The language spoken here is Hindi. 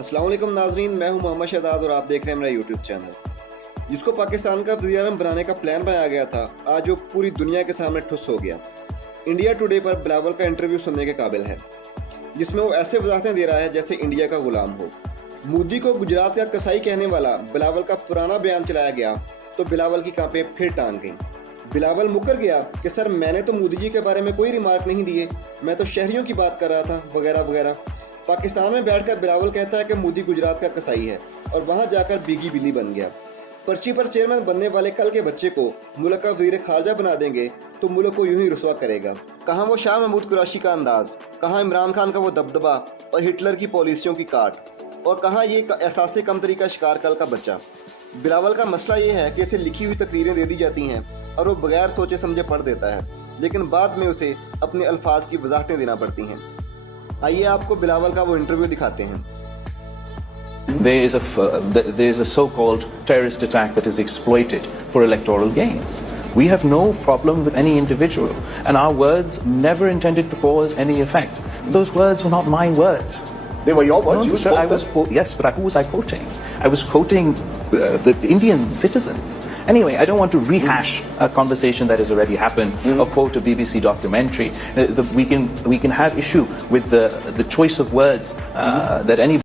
अस्सलाम वालेकुम नाजरीन, मैं हूं मोहम्मद शहजाद और आप देख रहे हैं मेरा यूट्यूब चैनल। जिसको पाकिस्तान का वज़ीर-ए-आज़म बनाने का प्लान बनाया गया था, आज वो पूरी दुनिया के सामने ठुस हो गया। इंडिया टुडे पर बिलावल का इंटरव्यू सुनने के काबिल है, जिसमें वो ऐसे वजाहतें दे रहा है जैसे इंडिया का गुलाम हो। मोदी को गुजरात का कसाई कहने वाला बिलावल का पुराना बयान चलाया गया तो बिलावल की कांपे फिर टांग गई। बिलावल मुकर गया कि सर मैंने तो मोदी जी के बारे में कोई रिमार्क नहीं दिए, मैं तो शहरियों की बात कर रहा था वगैरह वगैरह। पाकिस्तान में बैठकर बिलावल कहता है कि मोदी गुजरात का कसाई है और वहां जाकर बीगी बिल्ली बन गया। पर्ची पर चेयरमैन बनने वाले कल के बच्चे को मुल्क का वज़ीर खारजा बना देंगे तो मुल्क को यूं ही रुसवा करेगा। कहाँ वो शाह महमूद कुरैशी का अंदाज, कहाँ इमरान खान का वो दबदबा और हिटलर की पॉलिसियों की काट, और कहाँ ये एहसास कमतरी का शिकार कल का बच्चा। बिलावल का मसला ये है कि इसे लिखी हुई तकरीरें दे दी जाती हैं और वो बगैर सोचे समझे पढ़ देता है, लेकिन बाद में उसे अपने अल्फाज की वजाहतें देना पड़ती हैं। आइए आपको बिलावल का वो इंटरव्यू दिखाते हैं। There is a so-called terrorist attack that is exploited for electoral gains. We have no problem with any individual, and our words never intended to cause any effect. Those words were not my words. They were your words. No, You sir, spoke them. yes, but who was I quoting? I was quoting the Indian citizens. Anyway, I don't want to rehash a conversation that has already happened or quote a BBC documentary. We can have issue with the choice of words that any